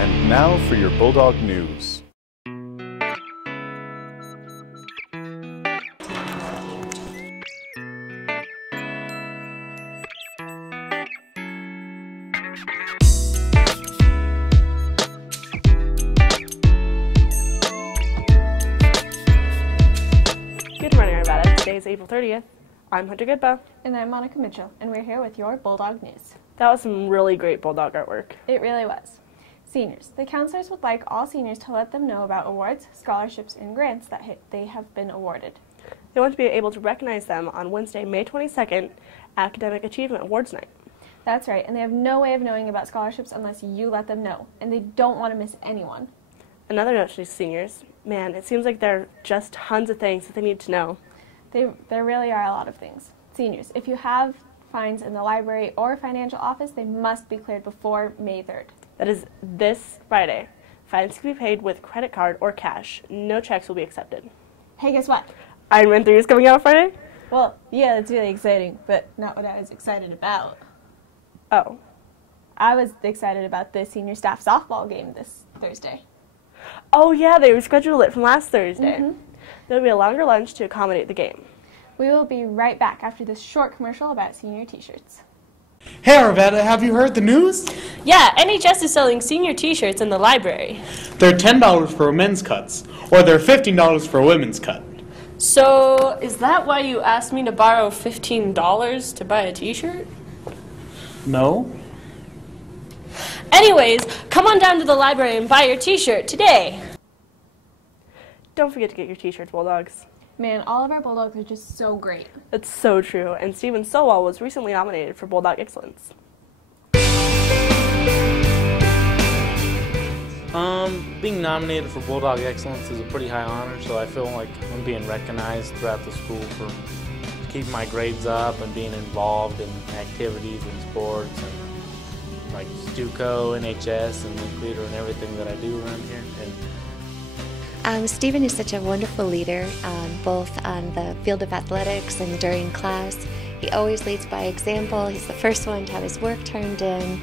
And now for your Bulldog News. Good morning, everybody. Today is April 30th. I'm Hunter Goodbow. And I'm Monica Mitchell, and we're here with your Bulldog News. That was some really great Bulldog artwork. It really was. Seniors. The counselors would like all seniors to let them know about awards, scholarships, and grants that they have been awarded. They want to be able to recognize them on Wednesday, May 22nd, Academic Achievement Awards Night. That's right, and they have no way of knowing about scholarships unless you let them know, and they don't want to miss anyone. Another note to these seniors. Man, it seems like there are just tons of things that they need to know. There really are a lot of things. Seniors, if you have fines in the library or financial office, they must be cleared before May 3rd. That is this Friday. Fines can be paid with credit card or cash. No checks will be accepted. Hey, guess what? Iron Man 3 is coming out Friday? Well, yeah, that's really exciting, but not what I was excited about. Oh. I was excited about the senior staff softball game this Thursday. Oh yeah, they rescheduled it from last Thursday. Mm-hmm. There will be a longer lunch to accommodate the game. We will be right back after this short commercial about senior t-shirts. Hey Arvada, have you heard the news? Yeah, NHS is selling senior t-shirts in the library. They're $10 for men's cuts, or they're $15 for a women's cut. So, is that why you asked me to borrow $15 to buy a t-shirt? No? Anyways, come on down to the library and buy your t-shirt today. Don't forget to get your t-shirts, Bulldogs. Man, all of our Bulldogs are just so great. That's so true, and Steven Sowell was recently nominated for Bulldog Excellence. Being nominated for Bulldog Excellence is a pretty high honor, so I feel like I'm being recognized throughout the school for keeping my grades up and being involved in activities and sports and like Stuco, NHS, and Link Leader and everything that I do around here. Steven is such a wonderful leader, both on the field of athletics and during class. He always leads by example. He's the first one to have his work turned in.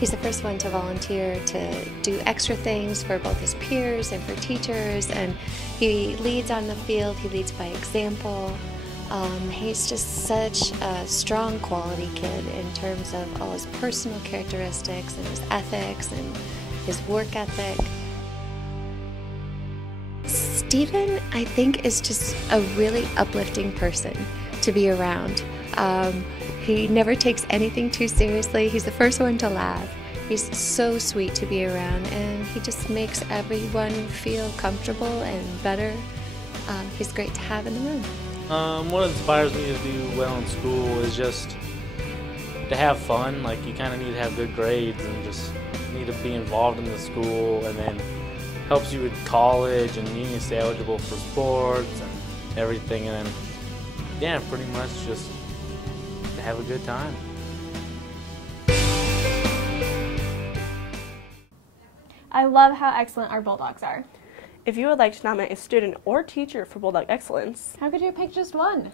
He's the first one to volunteer to do extra things for both his peers and for teachers, and he leads on the field. He leads by example. He's just such a strong quality kid in terms of all his personal characteristics and his ethics and his work ethic. Steven, I think, is just a really uplifting person to be around. He never takes anything too seriously. He's the first one to laugh. He's so sweet to be around, and he just makes everyone feel comfortable and better. He's great to have in the room. What inspires me to do well in school is just to have fun. Like, you kind of need to have good grades and just need to be involved in the school, and then helps you with college and you need to stay eligible for sports and everything, and then yeah, pretty much just to have a good time. I love how excellent our Bulldogs are. If you would like to nominate a student or teacher for Bulldog Excellence, How could you pick just one?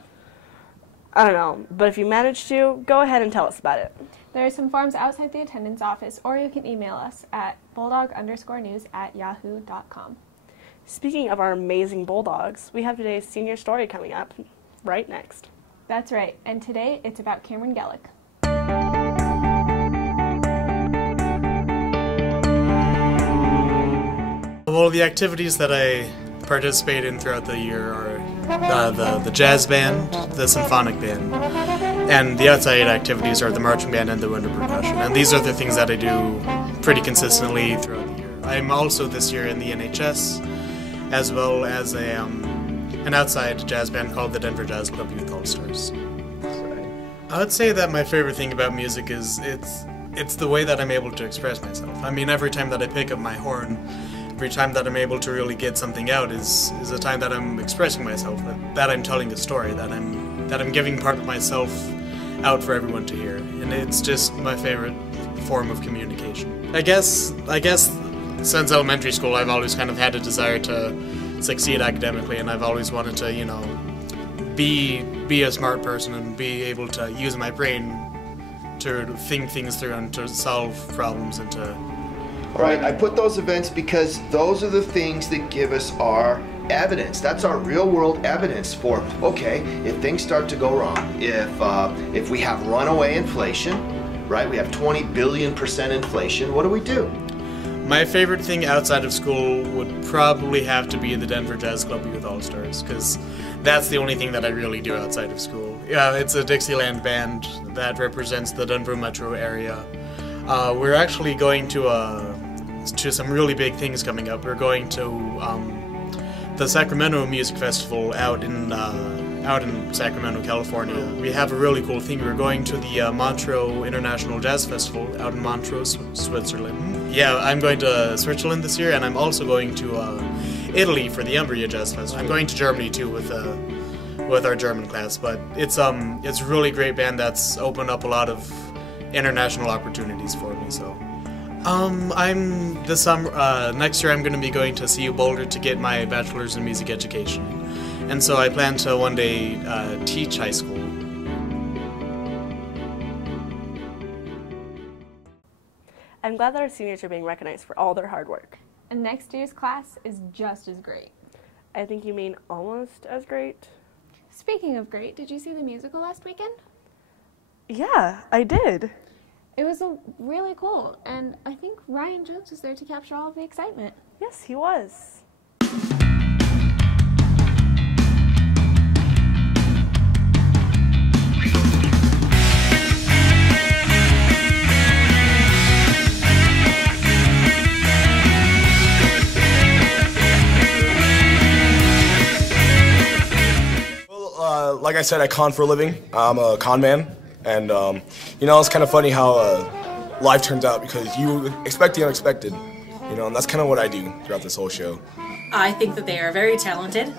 I don't know, but if you manage to, go ahead and tell us about it. There are some forms outside the attendance office, or you can email us at bulldog_news@yahoo.com. Speaking of our amazing Bulldogs, we have today's senior story coming up right next. That's right, and today it's about Cameron Gellick. Well, the activities that I participate in throughout the year are the jazz band, the symphonic band, and the outside activities are the marching band and the winter percussion. And these are the things that I do pretty consistently throughout the year. I'm also this year in the NHS, as well as an outside jazz band called the Denver Jazz Club Youth All-Stars. I would say that my favorite thing about music is it's the way that I'm able to express myself. I mean, every time that I pick up my horn, every time that I'm able to really get something out is a time that I'm expressing myself, that I'm telling a story, that I'm giving part of myself out for everyone to hear. And it's just my favorite form of communication. I guess since elementary school I've always kind of had a desire to succeed academically, and I've always wanted to, you know, be a smart person and be able to use my brain to think things through and to solve problems and to right? I put those events because those are the things that give us our evidence. That's our real world evidence for, okay, if things start to go wrong, if we have runaway inflation, right? We have 20 billion% inflation, what do we do? My favorite thing outside of school would probably have to be the Denver Jazz Club Youth All-Stars, because that's the only thing that I really do outside of school. Yeah, it's a Dixieland band that represents the Denver metro area. We're actually going to some really big things coming up. We're going to the Sacramento Music Festival out in Sacramento, California. We have a really cool thing. We're going to the Montreux International Jazz Festival out in Montreux, Switzerland. Yeah, I'm going to Switzerland this year, and I'm also going to Italy for the Umbria Jazz Festival. I'm going to Germany too with our German class, but it's a really great band that's opened up a lot of international opportunities for me. So, next year I'm going to be going to CU Boulder to get my bachelor's in music education, and so I plan to one day teach high school. I'm glad that our seniors are being recognized for all their hard work. And next year's class is just as great. I think you mean almost as great? Speaking of great, did you see the musical last weekend? Yeah, I did. It was really cool, and I think Ryan Jones was there to capture all of the excitement. Yes, he was. Like I said, I con for a living. I'm a con man, and you know, it's kind of funny how life turns out because you expect the unexpected, you know, and that's kind of what I do throughout this whole show. I think that they are very talented.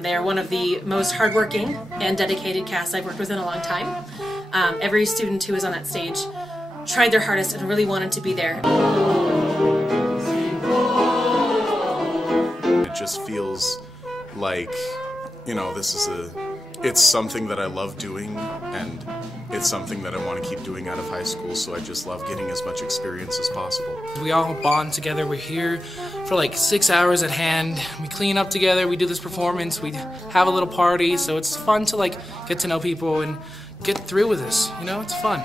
They are one of the most hardworking and dedicated casts I've worked with in a long time. Every student who was on that stage tried their hardest and really wanted to be there. It just feels like, you know, it's something that I love doing, and it's something that I want to keep doing out of high school, so I just love getting as much experience as possible. We all bond together. We're here for like 6 hours at hand. We clean up together, we do this performance, we have a little party, so it's fun to like get to know people and get through with this, you know, it's fun.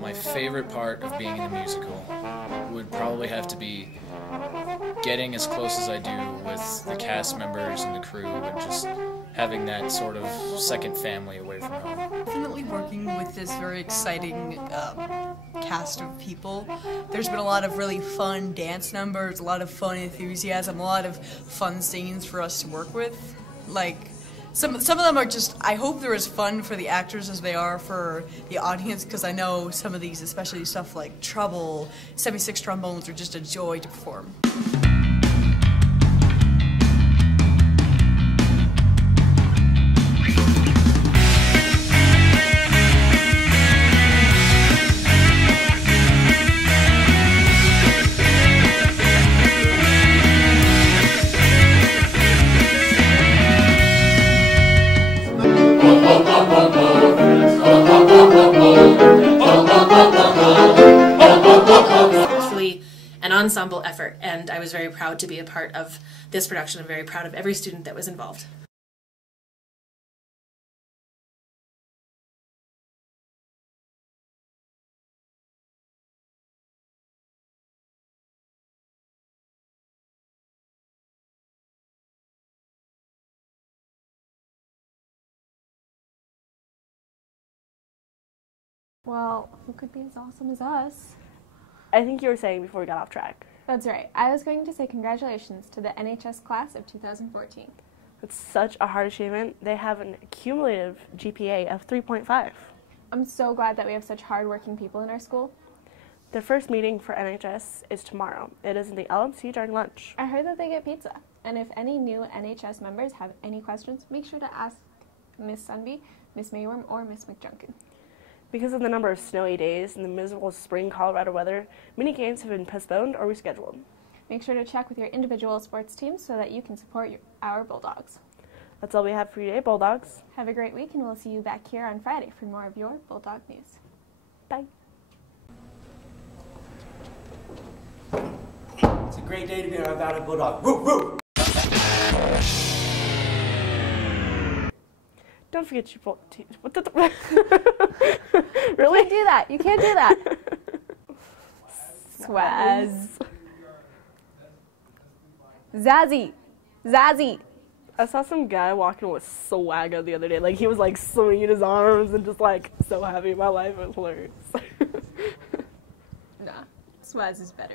My favorite part of being in the musical would probably have to be getting as close as I do with the cast members and the crew and just having that sort of second family away from home. Definitely working with this very exciting cast of people. There's been a lot of really fun dance numbers, a lot of fun enthusiasm, a lot of fun scenes for us to work with. Like, some of them are just, I hope they're as fun for the actors as they are for the audience, because I know some of these, especially stuff like Trouble, 76 trombones, are just a joy to perform. It's really an ensemble effort, and I was very proud to be a part of this production. I'm very proud of every student that was involved. Well, who could be as awesome as us? I think you were saying before we got off track. That's right. I was going to say congratulations to the NHS class of 2014. It's such a hard achievement. They have an cumulative GPA of 3.5. I'm so glad that we have such hardworking people in our school. The first meeting for NHS is tomorrow. It is in the LMC during lunch. I heard that they get pizza. And if any new NHS members have any questions, make sure to ask Miss Sunby, Miss Mayworm, or Miss McJunkin. Because of the number of snowy days and the miserable spring Colorado weather, many games have been postponed or rescheduled. Make sure to check with your individual sports teams so that you can support our Bulldogs. That's all we have for you today, Bulldogs. Have a great week, and we'll see you back here on Friday for more of your Bulldog News. Bye. It's a great day to be an Valley Bulldog. Woo, woo! Don't forget your what the really? You can't do that. You can't do that. Swaz. Zazzy. Zazzy. I saw some guy walking with swagger the other day. Like, he was, like, swinging his arms and just, like, so happy. My life was hilarious. Nah. Swaz is better.